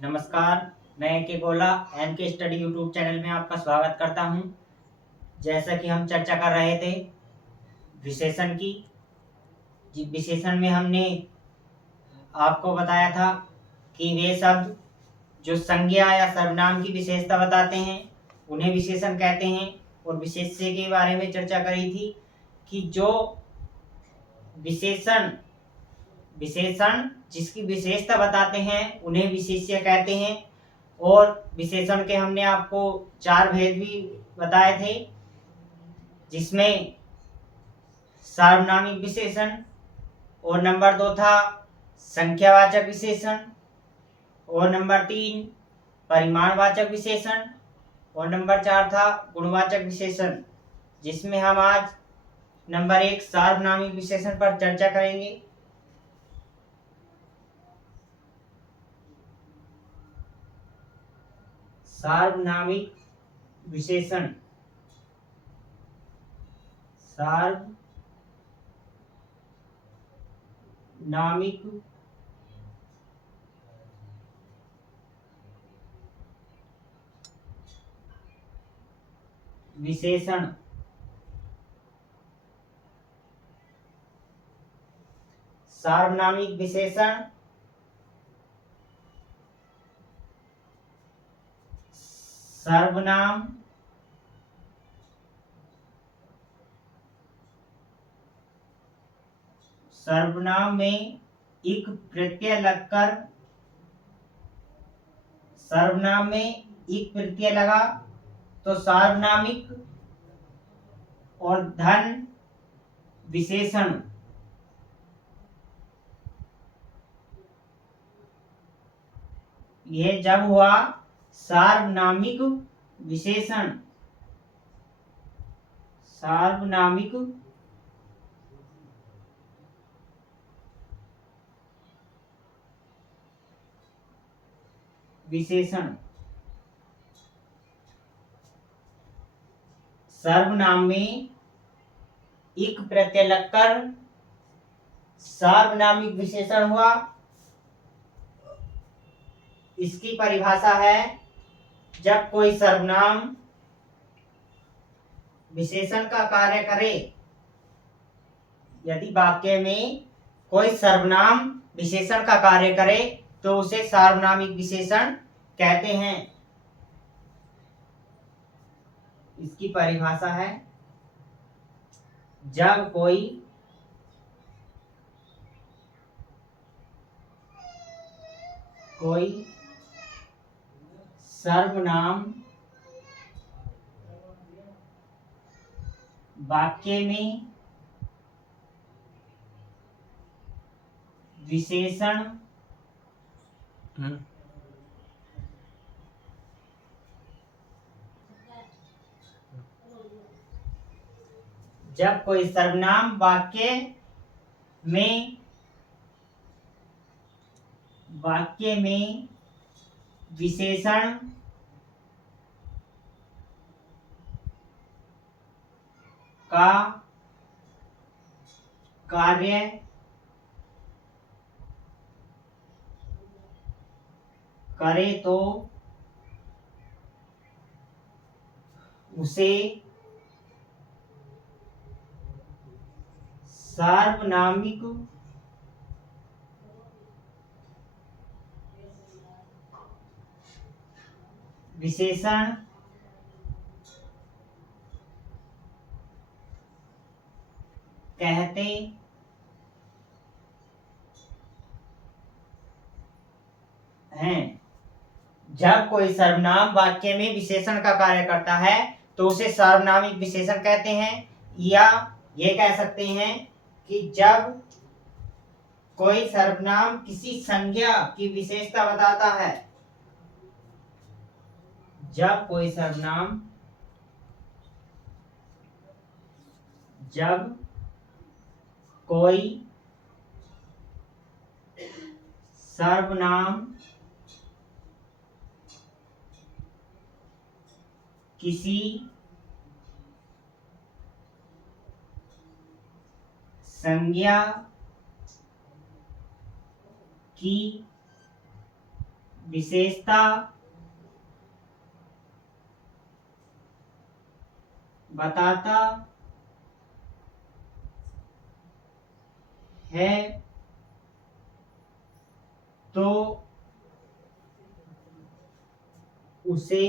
नमस्कार। मैं के गोला एम के स्टडी यूट्यूब चैनल में आपका स्वागत करता हूं। जैसा कि हम चर्चा कर रहे थे विशेषण की, विशेषण में हमने आपको बताया था कि वे शब्द जो संज्ञा या सर्वनाम की विशेषता बताते हैं उन्हें विशेषण कहते हैं। और विशेष्य के बारे में चर्चा करी थी कि जो विशेषण विशेषण जिसकी विशेषता बताते हैं उन्हें विशेष्य कहते हैं। और विशेषण के हमने आपको 4 भेद भी बताए थे, जिसमें सार्वनामिक विशेषण, और नंबर 2 था संख्यावाचक विशेषण, और नंबर 3 परिमाणवाचक विशेषण, और नंबर 4 था गुणवाचक विशेषण। जिसमें हम आज नंबर 1 सार्वनामिक विशेषण पर चर्चा करेंगे। सार्वनामिक विशेषण, सार्वनामिक विशेषण। सार्वनामिक विशेषण सर्वनाम में एक प्रत्यय लगकर, सर्वनाम में एक प्रत्यय लगा तो सार्वनामिक और धन विशेषण यह जब हुआ सार्वनामिक विशेषण, सार्वनामिक विशेषण। सर्वनाम में एक प्रत्यय लगकर सार्वनामिक विशेषण हुआ। इसकी परिभाषा है, जब कोई सर्वनाम विशेषण का कार्य करे, यदि वाक्य में कोई सर्वनाम विशेषण का कार्य करे तो उसे सार्वनामिक विशेषण कहते हैं। इसकी परिभाषा है, जब कोई सर्वनाम वाक्य में विशेषण जब कोई सर्वनाम वाक्य में विशेषण का कार्य करे तो उसे सार्वनामिक विशेषण कहते हैं। जब कोई सर्वनाम वाक्य में विशेषण का कार्य करता है तो उसे सार्वनामिक विशेषण कहते हैं। या ये कह सकते हैं कि जब कोई सर्वनाम किसी संज्ञा की विशेषता बताता है, जब कोई सर्वनाम किसी संज्ञा की विशेषता बताता है तो उसे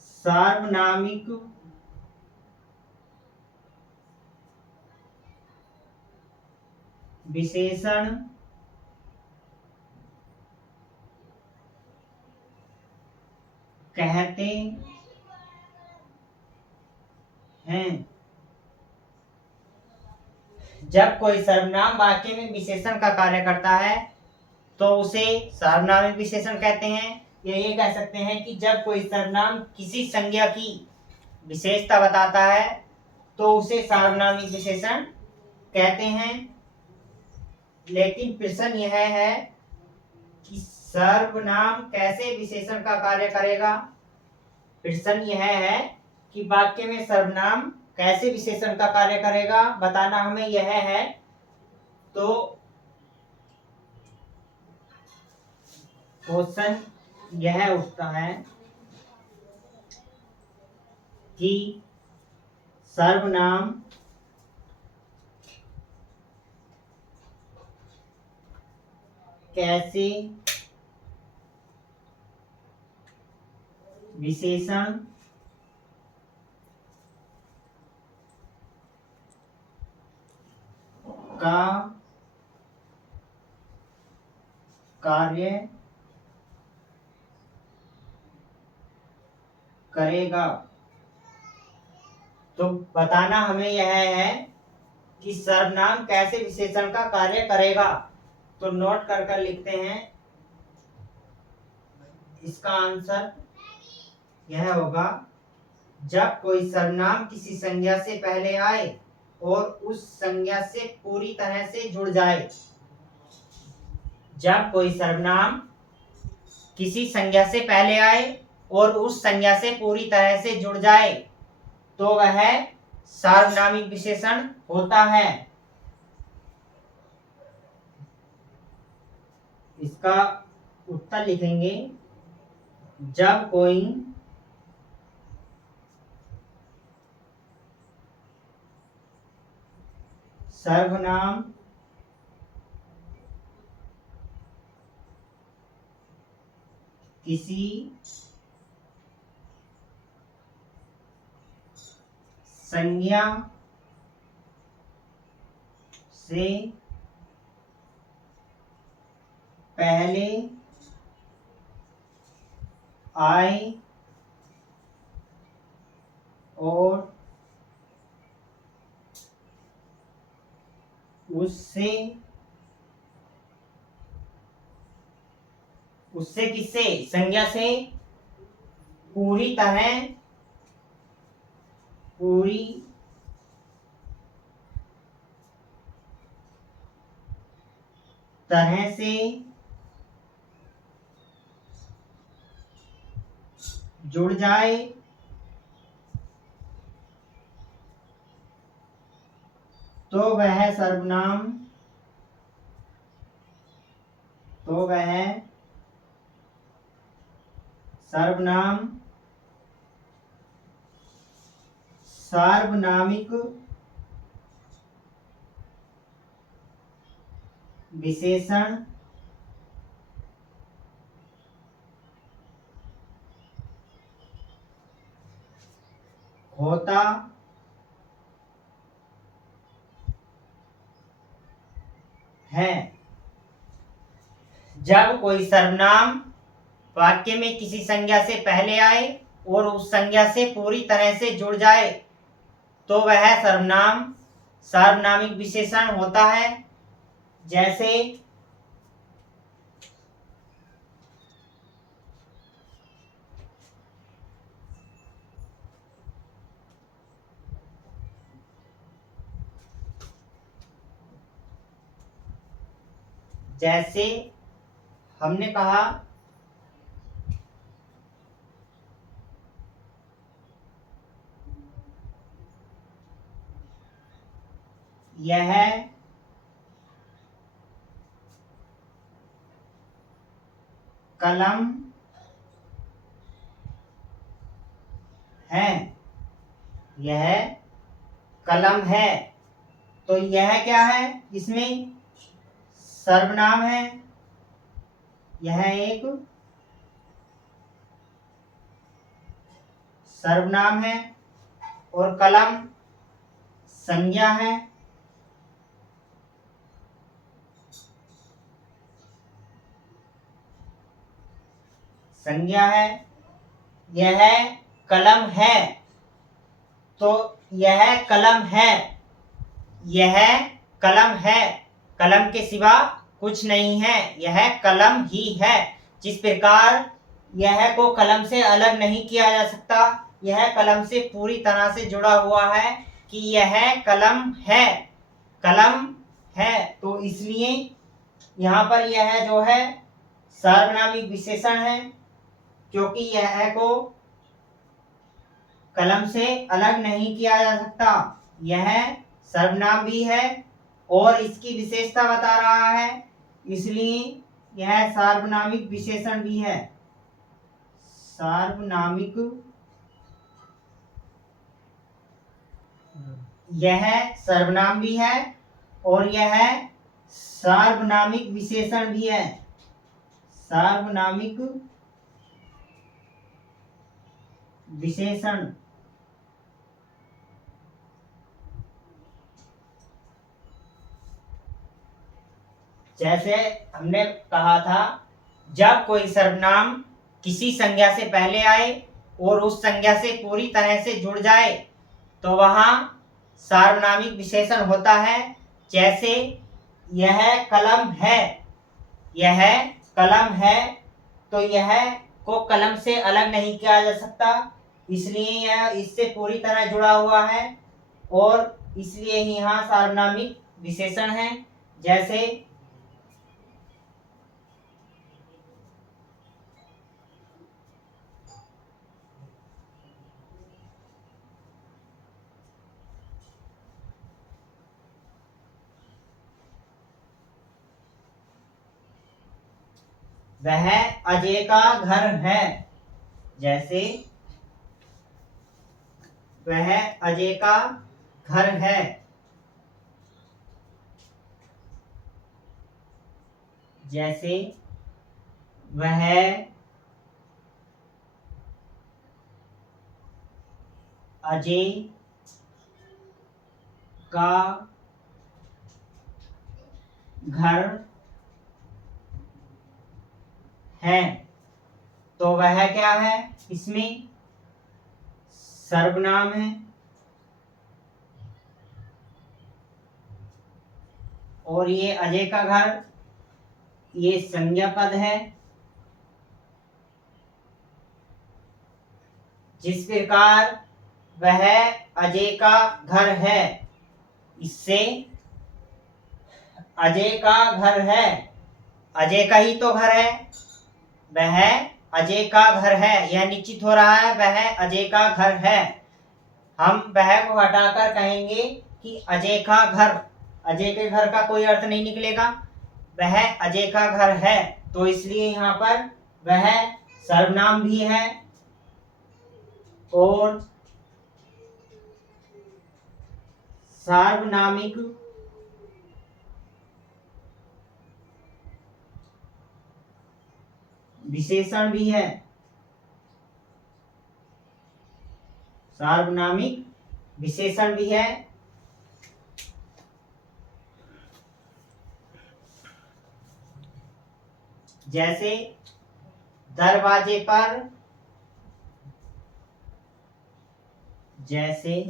सार्वनामिक विशेषण कहते हैं। जब कोई सर्वनाम वाक्य में विशेषण का कार्य करता है तो उसे सार्वनामिक विशेषण कहते हैं, या ये कह सकते हैं कि जब कोई सर्वनाम किसी संज्ञा की विशेषता बताता है तो उसे सार्वनामिक विशेषण कहते हैं। लेकिन प्रश्न यह है कि सर्वनाम कैसे विशेषण का कार्य करेगा। प्रश्न यह है कि वाक्य में सर्वनाम कैसे विशेषण का कार्य करेगा, बताना हमें यह है। तो क्वेश्चन यह उठता है कि सर्वनाम कैसे विशेषण का कार्य करेगा। तो बताना हमें यह है कि सर्वनाम कैसे विशेषण का कार्य करेगा। तो नोट कर कर लिखते हैं। इसका आंसर यह होगा, जब कोई सर्वनाम किसी संज्ञा से पहले आए और उस संज्ञा से पूरी तरह से जुड़ जाए। जब कोई सर्वनाम किसी संज्ञा से पहले आए और उस संज्ञा से पूरी तरह से जुड़ जाए तो वह सार्वनामिक विशेषण होता है। इसका उत्तर लिखेंगे, जब कोई सर्वनाम किसी संज्ञा से पहले आए और उससे किससे, संज्ञा से पूरी तरह से जुड़ जाए तो वह सर्वनाम सार्वनामिक विशेषण होता है। जब कोई सर्वनाम वाक्य में किसी संज्ञा से पहले आए और उस संज्ञा से पूरी तरह से जुड़ जाए तो वह सर्वनाम सार्वनामिक विशेषण होता है। जैसे जैसे हमने कहा, यह कलम है, यह कलम है। तो यह क्या है, इसमें सर्वनाम है, यह एक सर्वनाम है और कलम संज्ञा है। संज्ञा है, यह कलम है। तो यह कलम है, यह कलम है, कलम के सिवा कुछ नहीं है, यह कलम ही है। जिस प्रकार यह को कलम से अलग नहीं किया जा सकता, यह कलम से पूरी तरह से जुड़ा हुआ है कि यह कलम है, कलम है। तो इसलिए यहाँ पर यह जो है सार्वनामिक विशेषण है, क्योंकि यह को कलम से अलग नहीं किया जा सकता। यह सर्वनाम भी है और इसकी विशेषता बता रहा है, इसलिए यह सार्वनामिक विशेषण भी है। सार्वनामिक, यह सर्वनाम भी है और यह सार्वनामिक विशेषण भी है। सार्वनामिक विशेषण, जैसे हमने कहा था, जब कोई सर्वनाम किसी संज्ञा से पहले आए और उस संज्ञा से पूरी तरह से जुड़ जाए तो वहां सार्वनामिक विशेषण होता है। जैसे यह कलम है, यह कलम है, तो यह को कलम से अलग नहीं किया जा सकता, इसलिए यह इससे पूरी तरह जुड़ा हुआ है और इसलिए ही यहाँ सार्वनामिक विशेषण है। जैसे वह अजय का घर है, जैसे वह अजय का घर है। जैसे वह अजय का घर है। तो वह क्या है, इसमें सर्वनाम है और ये अजय का घर, ये संज्ञा पद है। जिस प्रकार वह अजय का घर है, इससे अजय का घर है, अजय का ही तो घर है, वह अजय का घर है, यह निश्चित हो रहा है वह अजय का घर है। हम वह को हटाकर कहेंगे कि अजय का घर, अजय के घर का कोई अर्थ नहीं निकलेगा, वह अजय का घर है। तो इसलिए यहाँ पर वह सर्वनाम भी है और सार्वनामिक विशेषण भी है। सार्वनामिक विशेषण भी है। जैसे दरवाजे पर, जैसे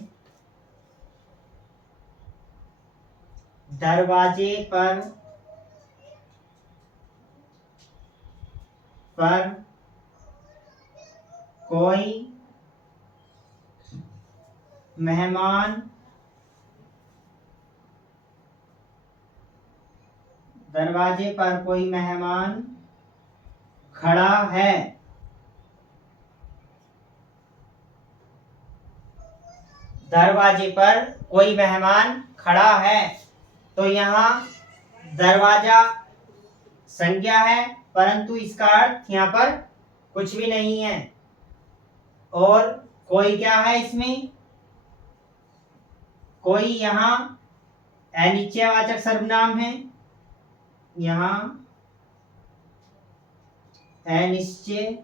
दरवाजे पर कोई मेहमान, दरवाजे पर कोई मेहमान खड़ा है। दरवाजे पर कोई मेहमान खड़ा है, तो यहाँ दरवाजा संज्ञा है, परंतु इसका अर्थ यहाँ पर कुछ भी नहीं है। और कोई क्या है इसमें, कोई यहाँ अनिश्चयवाचक सर्वनाम है, यहाँ अनिश्चय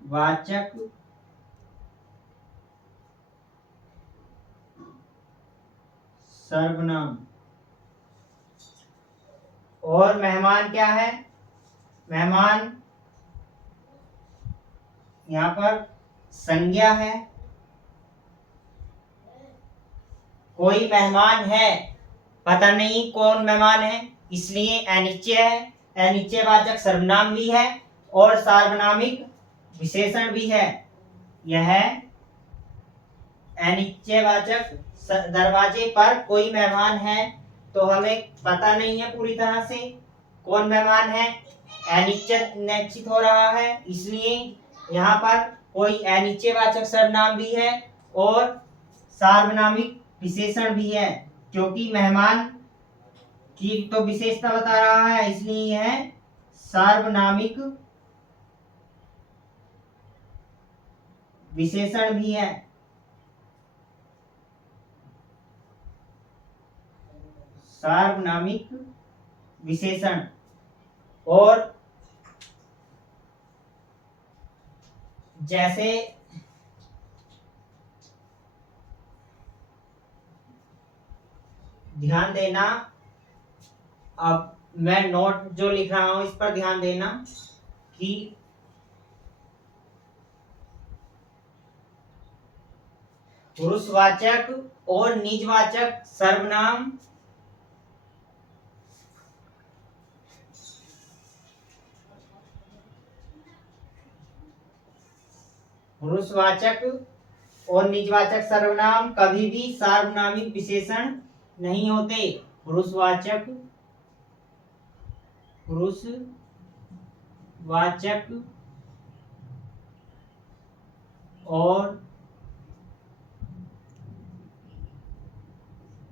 वाचक सर्वनाम। और मेहमान क्या है, मेहमान यहाँ पर संज्ञा है। कोई मेहमान है, पता नहीं कौन मेहमान है, इसलिए अनिश्चय है, अनिश्चयवाचक सर्वनाम भी है और सार्वनामिक विशेषण भी है। यह अनिश्चयवाचक दरवाजे पर कोई मेहमान है, तो हमें पता नहीं है पूरी तरह से कौन मेहमान है, अनिश्चित हो रहा है, इसलिए यहाँ पर कोई अनिश्चयवाचक सर्वनाम भी है और सार्वनामिक विशेषण भी है, क्योंकि मेहमान की तो विशेषता बता रहा है, इसलिए यह सार्वनामिक विशेषण भी है। सार्वनामिक विशेषण। और जैसे ध्यान देना, अब मैं नोट जो लिख रहा हूं इस पर ध्यान देना कि पुरुषवाचक और निजवाचक सर्वनाम पुरुषवाचक और निजवाचक सर्वनाम कभी भी सार्वनामिक विशेषण नहीं होते। पुरुषवाचक और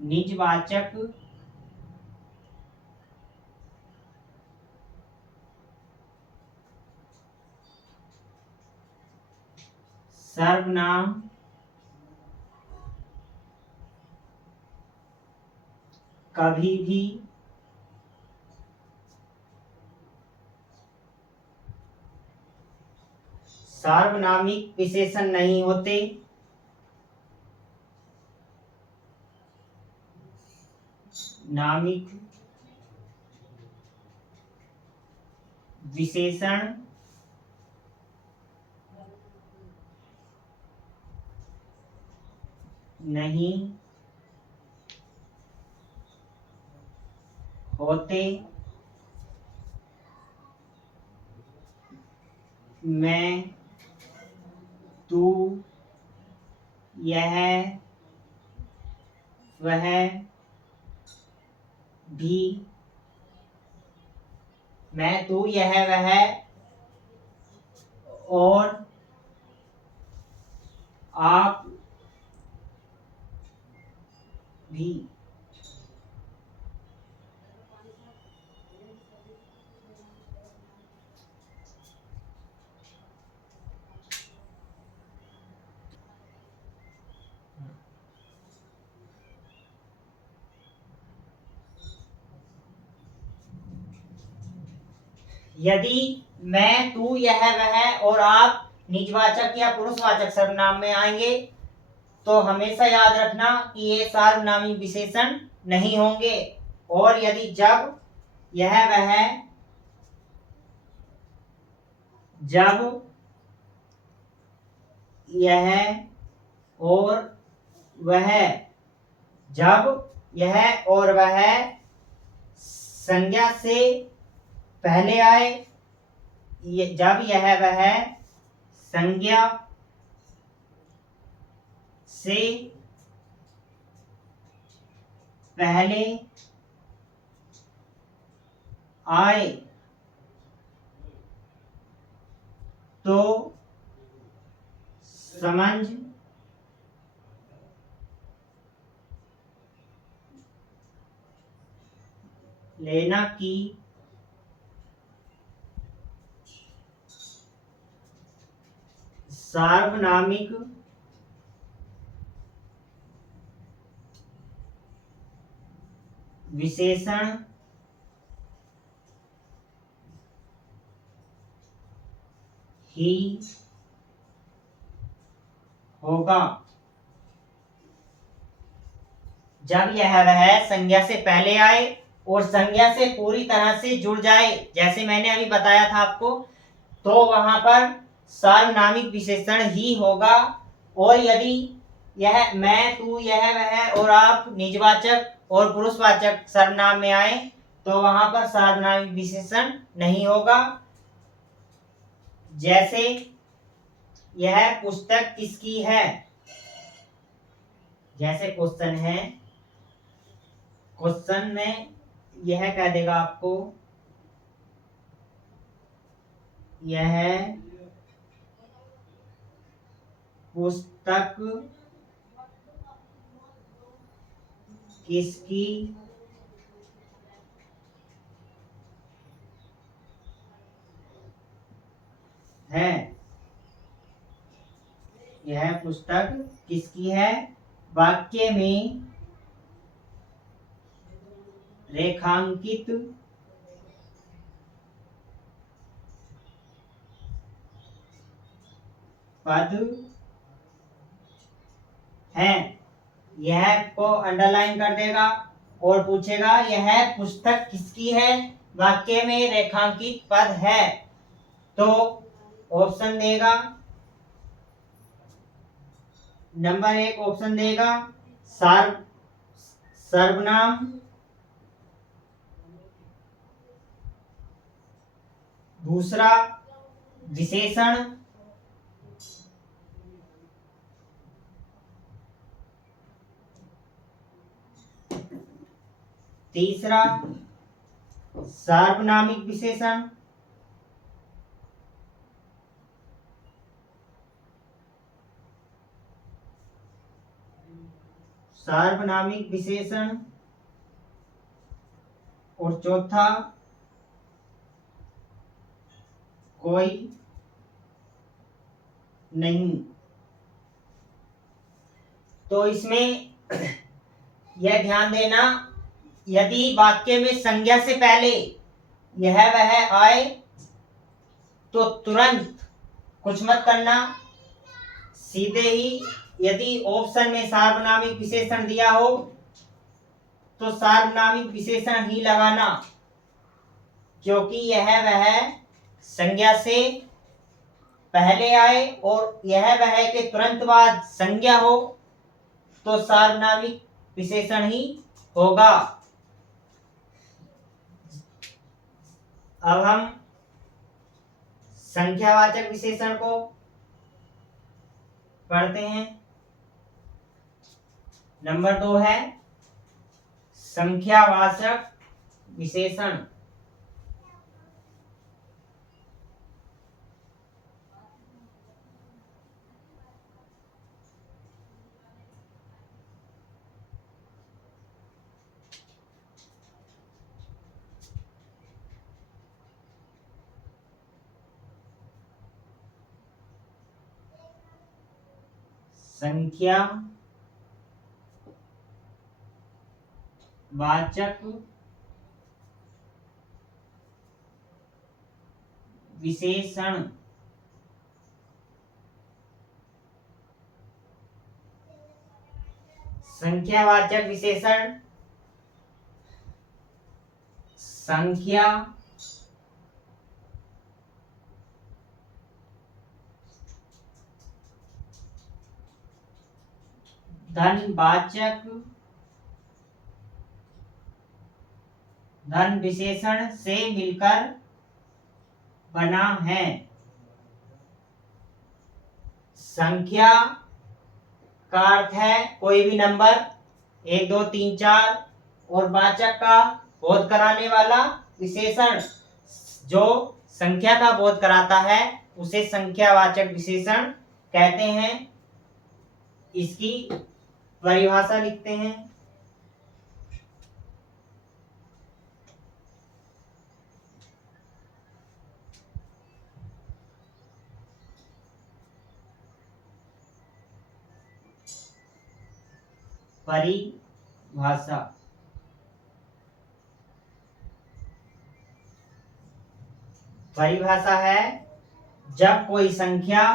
निजवाचक सर्वनाम कभी भी सार्वनामिक विशेषण नहीं होते। नामिक विशेषण नहीं होते। मैं, तू, यह, वह भी, मैं, तू, यह, वह और आप भी। यदि मैं, तू, यह, वह और आप निजवाचक या पुरुषवाचक सर्वनाम में आएंगे तो हमेशा याद रखना कि ये सार्वनामिक विशेषण नहीं होंगे। और यदि जब यह वह, जब यह और वह, जब यह और वह संज्ञा से पहले आए, जब यह वह संज्ञा से पहले आए तो समझ लेना कि सार्वनामिक विशेषण ही होगा जब यह वह संज्ञा से पहले आए और संज्ञा से पूरी तरह से जुड़ जाए, जैसे मैंने अभी बताया था आपको, तो वहां पर सार्वनामिक विशेषण ही होगा। और यदि यह मैं, तू, यह, वह और आप निजवाचक और पुरुषवाचक सर्वनाम में आए तो वहां पर सार्वनामिक विशेषण नहीं होगा। जैसे यह पुस्तक किसकी है, जैसे क्वेश्चन है, क्वेश्चन में यह कह देगा आपको यह पुस्तक किसकी है, यह पुस्तक किसकी है। वाक्य में रेखांकित पद है, यह को अंडरलाइन कर देगा और पूछेगा यह पुस्तक किसकी है, वाक्य में रेखांकित पद है, तो ऑप्शन देगा, नंबर 1 ऑप्शन देगा सर्वनाम, दूसरा विशेषण, तीसरा सार्वनामिक विशेषण, सार्वनामिक विशेषण और चौथा कोई नहीं। तो इसमें यह ध्यान देना, यदि वाक्य में संज्ञा से पहले यह वह आए तो तुरंत कुछ मत करना, सीधे ही यदि ऑप्शन में सार्वनामिक विशेषण दिया हो तो सार्वनामिक विशेषण ही लगाना, क्योंकि यह वह संज्ञा से पहले आए और यह वह के तुरंत बाद संज्ञा हो तो सार्वनामिक विशेषण ही होगा। अब हम संख्यावाचक विशेषण को पढ़ते हैं। नंबर 2 है संख्यावाचक विशेषण। संख्या वाचक विशेषण संख्यावाचक विशेषण संख्या धनवाचक धन विशेषण से मिलकर बना है। संख्या का अर्थ है कोई भी नंबर 1 2 3 4 और वाचक का बोध कराने वाला विशेषण जो संख्या का बोध कराता है उसे संख्यावाचक विशेषण कहते हैं। इसकी परिभाषा लिखते हैं। परिभाषा। परिभाषा है जब कोई संख्या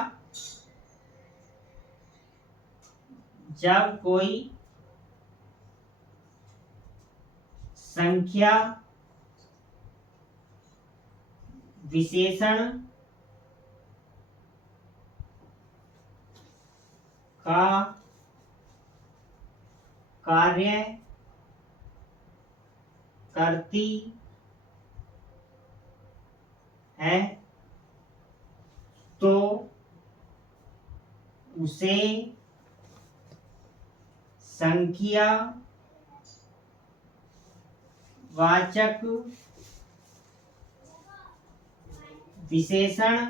विशेषण का कार्य करती है तो उसे संख्यावाचक विशेषण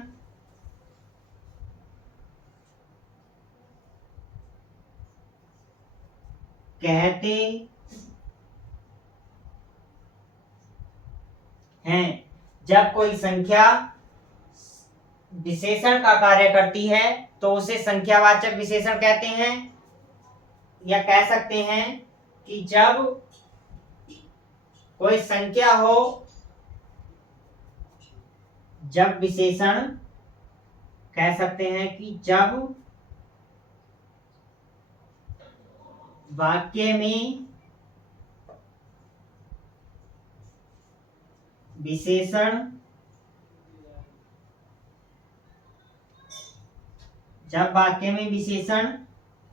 कहते हैं। जब कोई संख्या विशेषण का कार्य करती है तो उसे संख्यावाचक विशेषण कहते हैं, या कह सकते हैं कि जब कोई संख्या हो, जब विशेषण कह सकते हैं कि जब वाक्य में विशेषण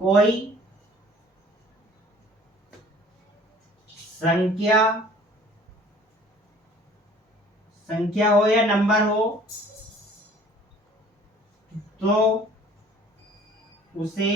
कोई संख्या हो या नंबर हो तो उसे